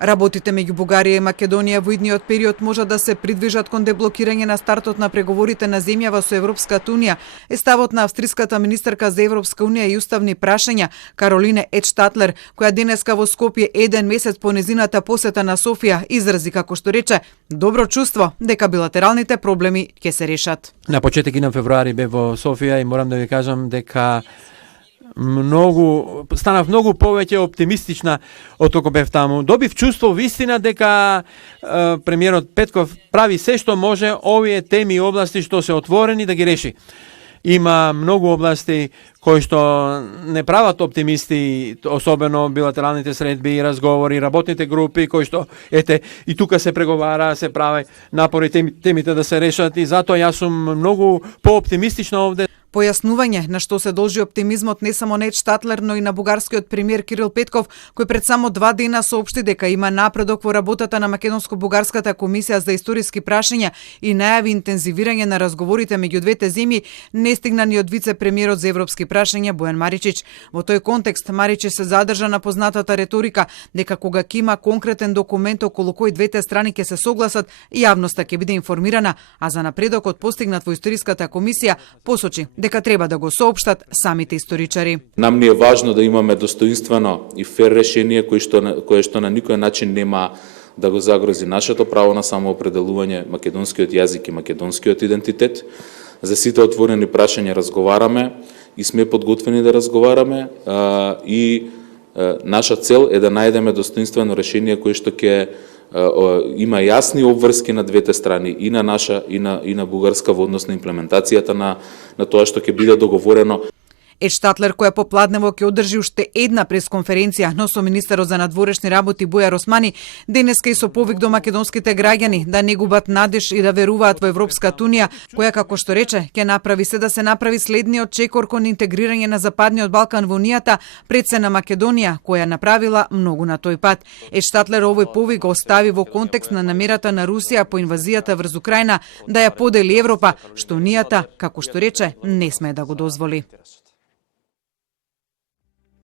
Работите меѓу Бугарија и Македонија во идниот период можат да се придвижат кон деблокирање на стартот на преговорите на земјава со Европската унија, е ставот на австриската министерка за Европска унија и уставни прашања Каролине Едштатлер, која денеска во Скопје еден месец по незината посета на Софија изрази, како што рече, добро чувство дека билатералните проблеми ќе се решат. На почеток на февруари бе во Софија и морам да ви кажам дека станав многу повеќе оптимистична од кога бев таму. Добив чувство вистина дека премиерот Петков прави се што може овие теми и области што се отворени да ги реши. Има многу области кои што не прават оптимисти, особено билатералните средби и разговори, работните групи кои што и тука се преговара, се прави напори темите да се решат и затоа јас сум многу пооптимистична овде. Појаснување на што се должи оптимизмот не само на Едштатлер, но и на бугарскиот премиер Кирил Петков, кој пред само 2 дена соопшти дека има напредок во работата на Македонско-бугарската комисија за историски прашања и најави интензивирање на разговорите меѓу двете земји, не стигна ни од вице-премиерот за европски прашања Бојан Маричич. Во тој контекст Маричич се задржа на познатата реторика дека кога ќе има конкретен документ околу кој двете страни ќе се согласат, јавноста ќе биде информирана, а за напредокот постигнат во историската комисија посочи дека треба да го соопштат самите историчари. Нам ни е важно да имаме достоинствено и фер решение кое што на никој начин нема да го загрози нашето право на самоопределување, македонскиот јазик и македонскиот идентитет. За сите отворени прашања разговараме и сме подготвени да разговараме и наша цел е да најдеме достоинствено решение кое што ќе има јасни обврски на двете страни, и на наша и на бугарска во однос на имплементацијата на тоа што ќе биде договорено. Едштатлер, која попладнево ќе одржи уште една пресконференција, но со министерот за надворешни работи Бујар Османи, денеска и со повик до македонските граѓани да не губат надеж и да веруваат во Европската унија, која, како што рече, ќе направи се да се направи следниот чекор кон интегрирање на Западниот Балкан во унијата, пред се на Македонија, која направила многу на тој пат. Едштатлер овој повик го остави во контекст на намерата на Русија по инвазијата врз Украина да ја подели Европа, што унијата, како што рече, не сме да го дозволи.